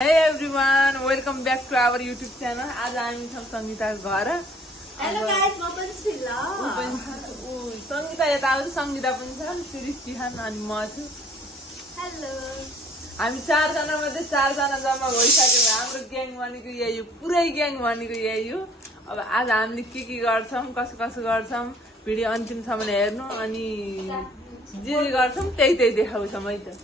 Hey everyone, welcome back to our YouTube channel. आज हामी छौं संगीताको घर। Hello guys, म पनि छु ल। संगीता यता आउँछ, संगीता पनि छ, सृष्टि खान अनि म छु। हेलो। हामी 4 जना मध्ये 4 जना जम्मा भइसक्यौं। हाम्रो ग्याङ भनेको यही हो, पुरै ग्याङ भनेको यही हो। अब आज हामीले के गर्छौं, कसो गर्छौं, भिडियो अन्तिमसम्म हेर्नु अनि जे गर्छौं त्यही देखाउँछौं है त।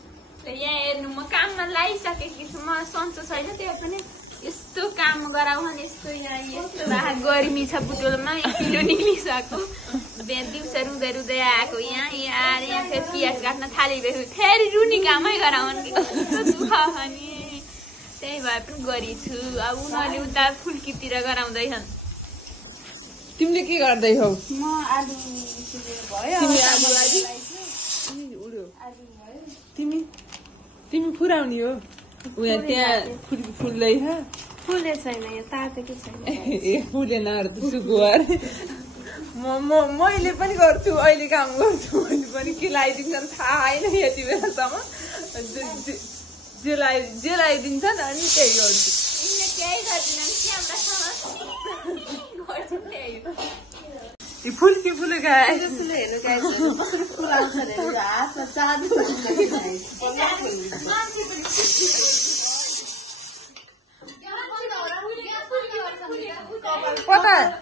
यहाँ हेर्नु म काममा लागिसकेकी छु। म सन्चो छैन त्यहाँ पनि यस्तो काम गराउन यस्तो यहाँ यस्तो गर्मी छ बुटोलमा किलो निक्लिसक्यो। दिउँसो रुँदै रुँदै आएको यहाँ फेरि पियाज काट्न थालेको फेरि रुनी कामै गराउन कस्तो दुःख अनि त्यही भए पनि गरिछु। अब उनीहरूले उता फुल्कीतिर गराउँदैछन्। तिमीले के गर्दै हौ? म आलु भयो तिमी फुराउने हो उहाँ त्यहाँ फुल्दैछ फुले छैन यो तातेको छैन ए फुलेन सुगुवार मैले पनि गर्छु अहिले काम गर्छु भने पनि के लगाइदिन्छन् थाहा छैन यति बेलासम्म जे लगाइदिन्छन् अनि त्यही गर्छु। केही गर्दिनन् फुल्की फुलेको हेर्नु कसरी फुलाउँछ हातमा चाँदी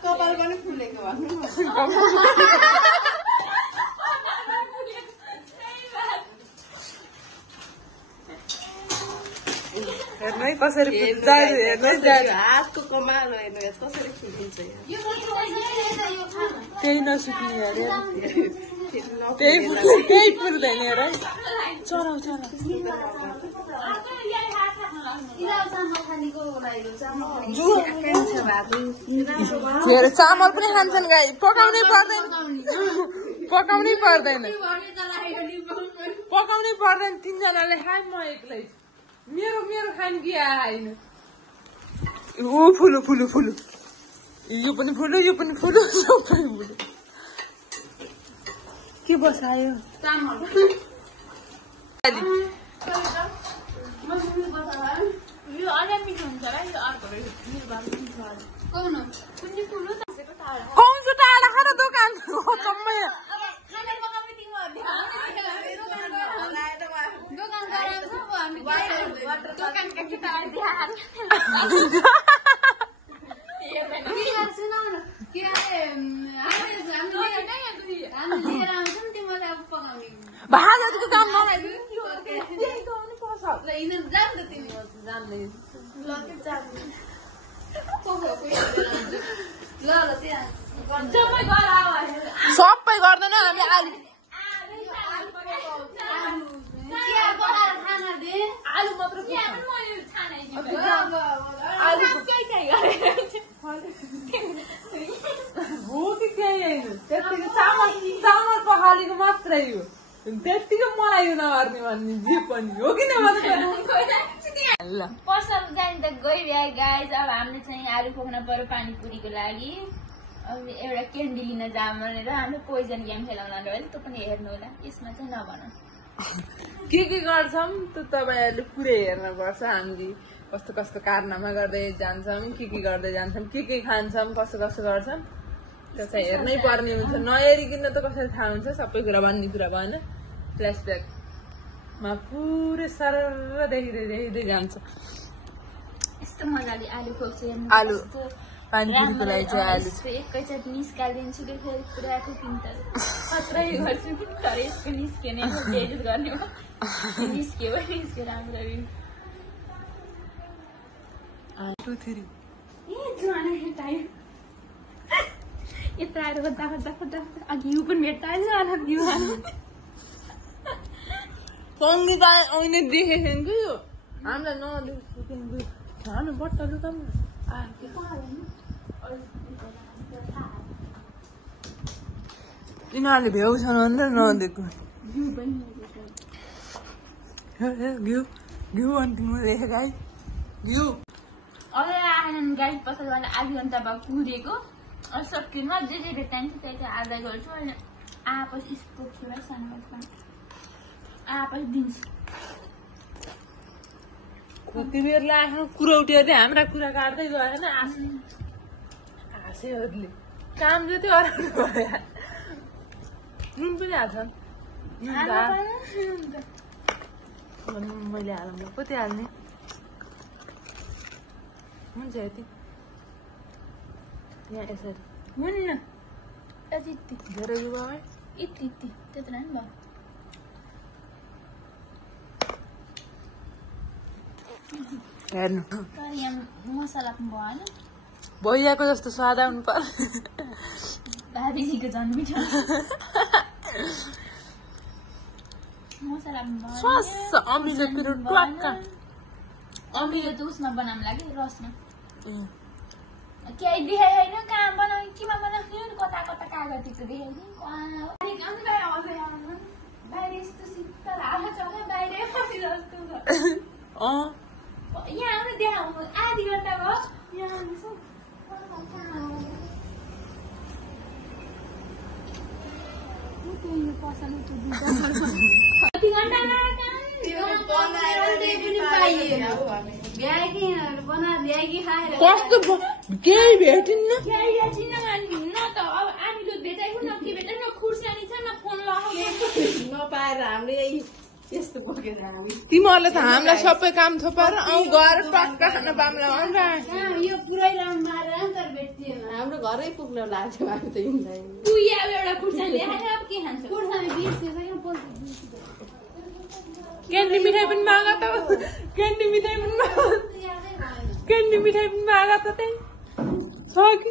कपाल पनि फुलेको हेर्नु है कसरी हातको कमाल हेर्नु कसरी फुलिन्छ त्यही नसुक्ने अरे त्यही फुल्दैन अरे चलाउ चामल पनि खान्छन् गाई पकाउनै पर्दैन 3 जनाले खाए म एक्लै मेरो खान कि आएन ऊ फुलु यो पनि फुल्यो यो पनि फुल्यो सबै फुल्यो के बसायो यो अलि मिठो हुन्छ र यो अर्को कौन सा टाढा खाना दोकान सम्मै भाजको काम सबै गर्दैन हामी आलु मात्र चामल पखालेको मात्रै हो त्यतिकै मलाई यो नगर्ने भन्ने जे पनि हो कि पसल जाने त गइरहे गाइज। अब हामीले चाहिँ आलु पोख्न पर्यो पानीपुरीको लागि। अब एउटा क्यान्डी लिन जाऊँ भनेर हाम्रो पोइजन गेम खेलाउन रह्यो त्यो पनि हेर्नु होला। यसमा चाहिँ नभन के गर्छौँ त तपाईँहरूले पुरै हेर्नुपर्छ। हामीले कस्तो कारनामा गर्दै जान्छौँ के गर्दै जान्छौँ के खान्छौँ कसो गर्छौँ त्यो चाहिँ हेर्नै पर्ने हुन्छ। नहेरिकन त कसरी थाहा हुन्छ सबै कुरा भन्ने कुरा भएन। फ्ल्यासब्याकमा पुरै सरर देखिँदै जान्छ। यस्तो मजाले आलु पोख्छ आलु पानीपुरीको लागि चाहिँ आलु एकैचोटि निस्कालिदिन्छु कि फेरि पुरा ठुकिन्छ खत्रै गर्छु कि तर यसको निस्केन एडिट गर्ने निस्क्यो राम्ररी यता आएर खोज्दा घिउ पनि भेट्टाएछ घिउ सङ्गीत अहिले देखेको थिएन कि यो हामीलाई नदेखेको खानु बट्टा लुकाम यिनीहरूले भ्याउँछन् भनेर नदेखेको घिउ अन्तिममा देखेँ गाई घिउ अझै आएन गाई पसलवाला आधी घन्टा भयो कुरेको सकिनु जे भेट्टाइन्छ त्यही आधा गर्छु अहिले आएपछि स्पोर्ट थियो सानो आएपछि दिन्छु तिमीहरूलाई आफ्नो कुरौटीहरूले हाम्रा कुरा काट्दै गएन हाँसेहरूले काम जति अराउनु भयो नुन पनि हाल्छ मैले हाल्नु कति हाल्ने हुन्छ यति यहाँ यसरी हुन्न यति धेरै युवा यति त्यत्रो नि भयो हेर्नु मसला पनि भएन भैयाको जस्तो स्वाद आउनु पर्छ भाबीजीको झन् मिठो मसला पनि भएन स्वास अमिलो पिरो ट्वाक्क अमिलो त उसमा बनाउनु लागि रसमा केही देखाइ होइन कहाँ बनाउने केमा बनाउने कता कता कागतीको देखाइदिनु बाहिर यस्तो शीतल हावा चल्यो बाहिर जस्तो यहाँ आउनु देखाउनु आधी घन्टा भयो यहाँ आउनु कस्तो केही भेटिन्न न त अब हामीले भेटाइको न के भेटाइ न खुर्सानी छ न फोन लगाउने नपाएर हाम्रो यही त्यस्तो बोकेर हामी तिमीहरूले त हामीलाई सबै काम थोपाएर आउँ गएर टक्का खान पाम्ला यो पुरै राउन्ड मारेर तर भेट्थेन हाम्रो घरै पुग्न लाग्यो हामी त हिँड्दै तु यहाँ एउटा खुर्सानी देखाएर अब के खान्छ खुर्सानी बिर्सेको क्यान्डी मिठाई पनि मागा त क्यान्डी मिठाई पनि मागा त त्यही छ कि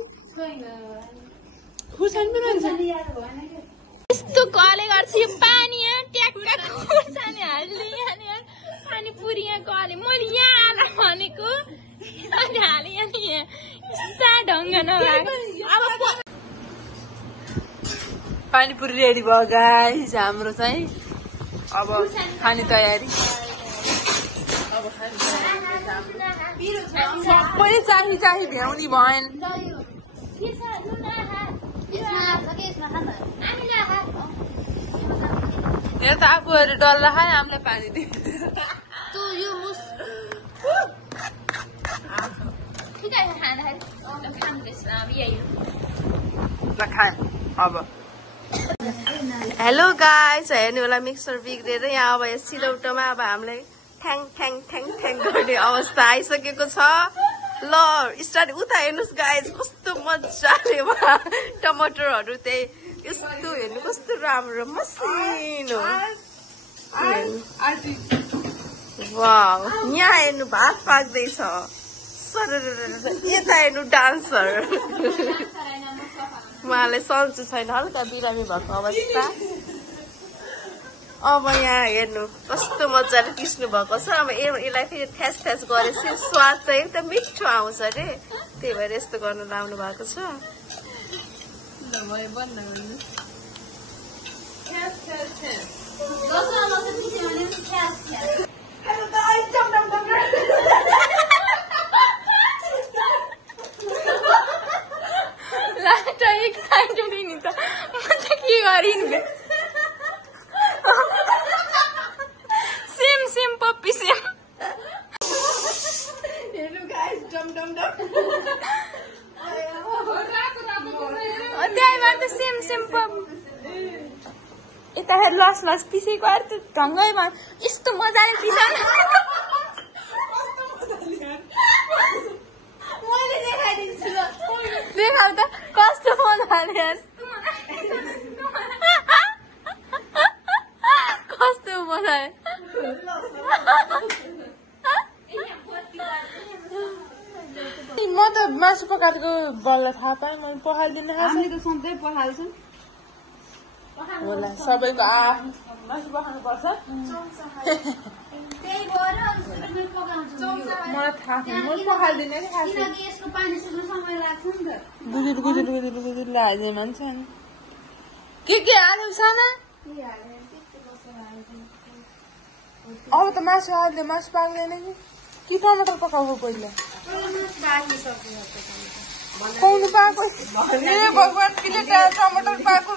खुर्सानी पनि हुन्छ यस्तो कले गर्छ यो पानी यहाँ ट्याक्का खुर्सानी हाल्ने यहाँ पानी पुरी यहाँ कले मैले यहाँ हाल भनेको हालेँ यहाँ यस्ता ढङ्ग नभएको अब पानीपुरी रेडी भयो गाइस हाम्रो चाहिँ अब खाने तयारी सबै चाही भ्याउनी भएन यहाँ त आफूहरू डल्ला खायो हामीलाई पानी दियो अब हेलो गाइस हेर्नु होला मिक्सर बिग्रेर यहाँ अब यस सिलौटोमा अब हामीलाई ठ्याङ ठ्याङ ठ्याङ ठ्याङ गर्ने अवस्था आइसकेको छ ल स्टार्ट उता हेर्नुहोस् गाइस कस्तो मजाले टमाटरहरू त्यही यस्तो हेर्नु कस्तो राम्रो मसिनो वाउ यहाँ हेर्नु भात पाक्दैछ यता हेर्नु डान्सर उहाँलाई सन्चो छैन हल्का बिरामी भएको अवस्था अब यहाँ हेर्नु कस्तो मजाले पिस्नु भएको छ अब यसलाई फेरि ठ्यास ठ्यास गरेपछि स्वाद चाहिँ एकदम मिठो आउँछ अरे त्यही भएर यस्तो गर्नु लाउनु भएको छ सिम पप्पी सिम त्यहीबाट सिम पप यता लस लस पिसेको अरे त्यो ढङ्गैमा यस्तो मजाले पिसाउनु मैले देखाइदिन्छु ल देखाउ त कस्तो मजाले कस्तो मजाले म त मासु पकाएको बल्ल थाहा पाएँ मैले पखालिदिनु हामीले त सधैँ पखाल्छौँ होला सबैको मासु पकाउनु पर्छ मलाई थाहा छैन मैले पखालिदिने नि खास गुजुर हाल्ने मान्छ नि के हाल्यो साना अब त मासु हाल्यो मासु पाक्दैन कि टमाटर पकाएको पहिला खुवाउनु पाएको ए भगवान् किन टमाटर पाएको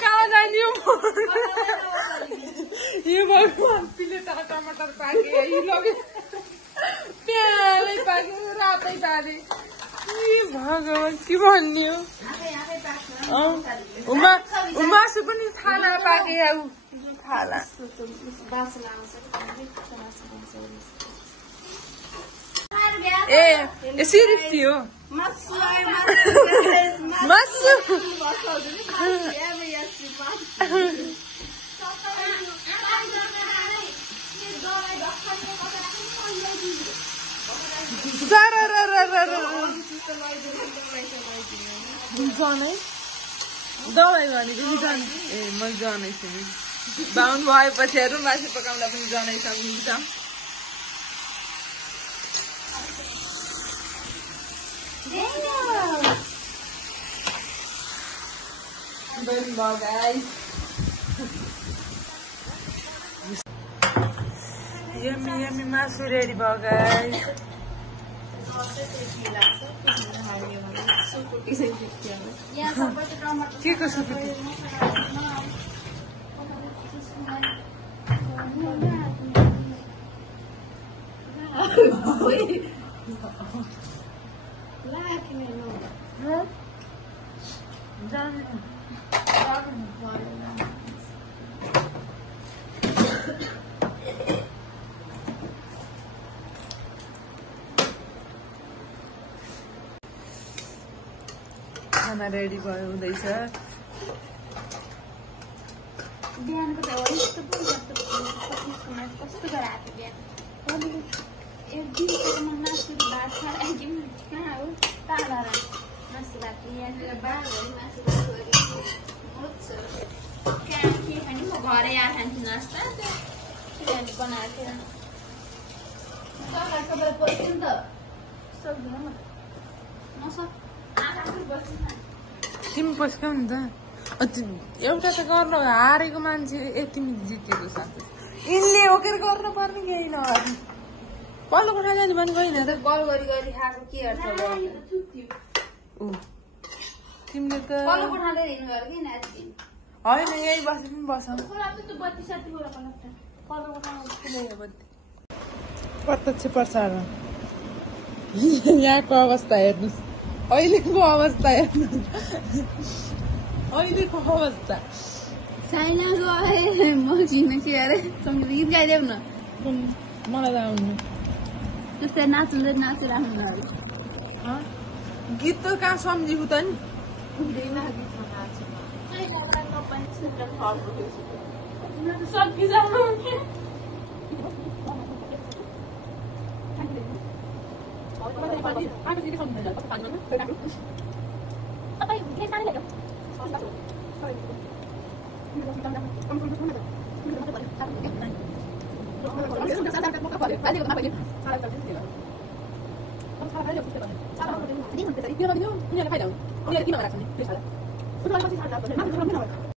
कहाँ जाने यो भगवान पिलेटा टमाटर पाके यो लगे प्यालै पाके रातै पारे भगवान के भन्ने हो मासु पनि खाना पाके खाला ए सिरिस थियो मासु जनै दबाई भनेको जनै ए म जनै छु बाहुन भएपछि मासु पकाउँदा पनि जनै सक्नुहुन्छ यम्मी मासु रेडी भयो गाइस के को सुप खाना रेडी भयो हुँदैछ बिहानको त यस्तो पो कस्तो गराएको बिहान एक दिनको मासु भात खाइदिउँ कहाँ हो टाढा मासु भात यहाँतिर बाघहरू मासु भात गरिदिउँ कहाँ के खाने म घरै आएर खान्छु नास्ता त्यो बनाएको थियो नि त सक्दिनँ म तिमी पस्क्यौ नि त एउटा त गर्न हारेको मान्छे तिमी जितेको साथै यिनले ओकेर गर्नु पर्ने केही नगर्नु पल्लो कोठा जाने भनेको होइन त कल गरी गरी खाएको के अर्थ भयो तिमीले त पल्लो कोठाले हिँड्नु भयो कि नाच्दिन होइन यही बसे पनि बस प्रत्यक्ष प्रसारण यहाँको अवस्था हेर्नुहोस् अहिलेको अवस्था हेर्नुहोस् अहिलेको अवस्था साइनाको म चिन्न के अरे गीत गाइदेऊ न मलाई त आउनु त्यस्तै नाच्दै नाचिराख्नु अरे गीत त कहाँ सम्झिउ त नि Ini